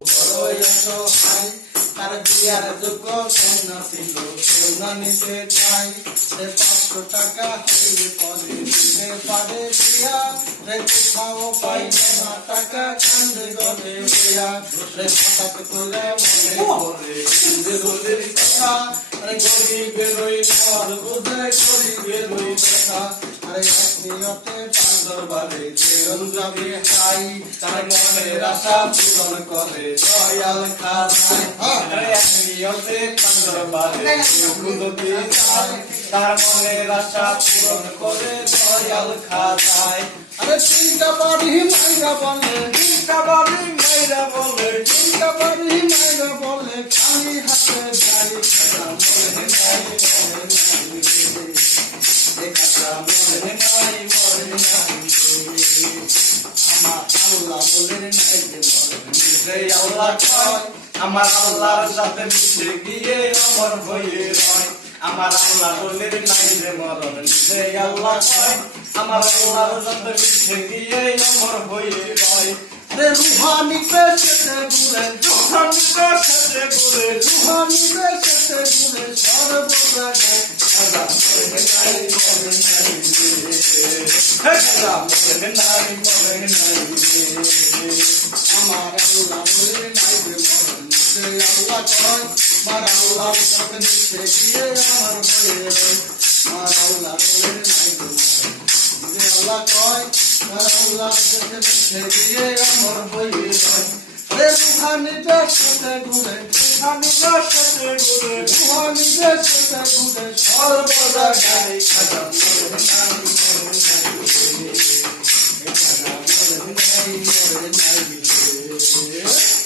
বড়ই অসহায় তার বিয়ার যোগ্য কন্যা ছিল কন্যা নিতে চাই সে 500 টাকা হইলে পরে দিতে পারে বিয়া রে কোথাও পাইল না টাকা কান্দে গলে বিয়া রে হঠাৎ করে মনে পড়ে রোদের কথা আরে গরিবের ওই ঘর বুঝে গরিবের ওই কথা আরে নিয়তে পাঁচর বারে জীবন যাবে হাই তার মনের আশা পূরণ করে দয়াল খাজাই আরে নিয়তে পাঁচর বারে বুঝতে চাই তার মনের আশা পূরণ করে দয়াল খাজাই আরে চিন্তা বাড়ি মাইরা বলে চিন্তা বাড়ি মাইরা বলে চিন্তা বাড়ি মাইরা বলে খালি হাতে যাই খাজা মনে নাই খাজা মনে নাই আমার আল্লাহ বলে নাই যে আল্লাহ কয় আমার আল্লাহর সাথে মিশে গিয়ে অমর হয়ে রয় আমার আল্লাহ বলে নাই যে মরণ নিজে আল্লাহ কয় আমার আল্লাহর সাথে মিশে গিয়ে অমর হয়ে রয় রে রুহানি পেশে ঘুরে রুহানি পেশে ঘুরে রুহানি পেশে ঘুরে সর্বদা গায় খাজা মরে নাই খাজা মরে নাই আমার আল্লাহ বলে নাই যে মরণ সে আল্লাহ কয় আমার আল্লাহর সাথে মিশে গিয়ে আমার হয়ে রয় আমার আল্লাহ বলে নাই যে আল্লাহ কয় আমার আল্লাহর সাথে মিশে গিয়ে আমার হয়ে রয় রে রুহানি পেশে ঘুরে রুহানি পেশে ঘুরে রুহানি পেশে ঘুরে সর্বদা গায় খাজা মরে নাই খাজা মরে নাই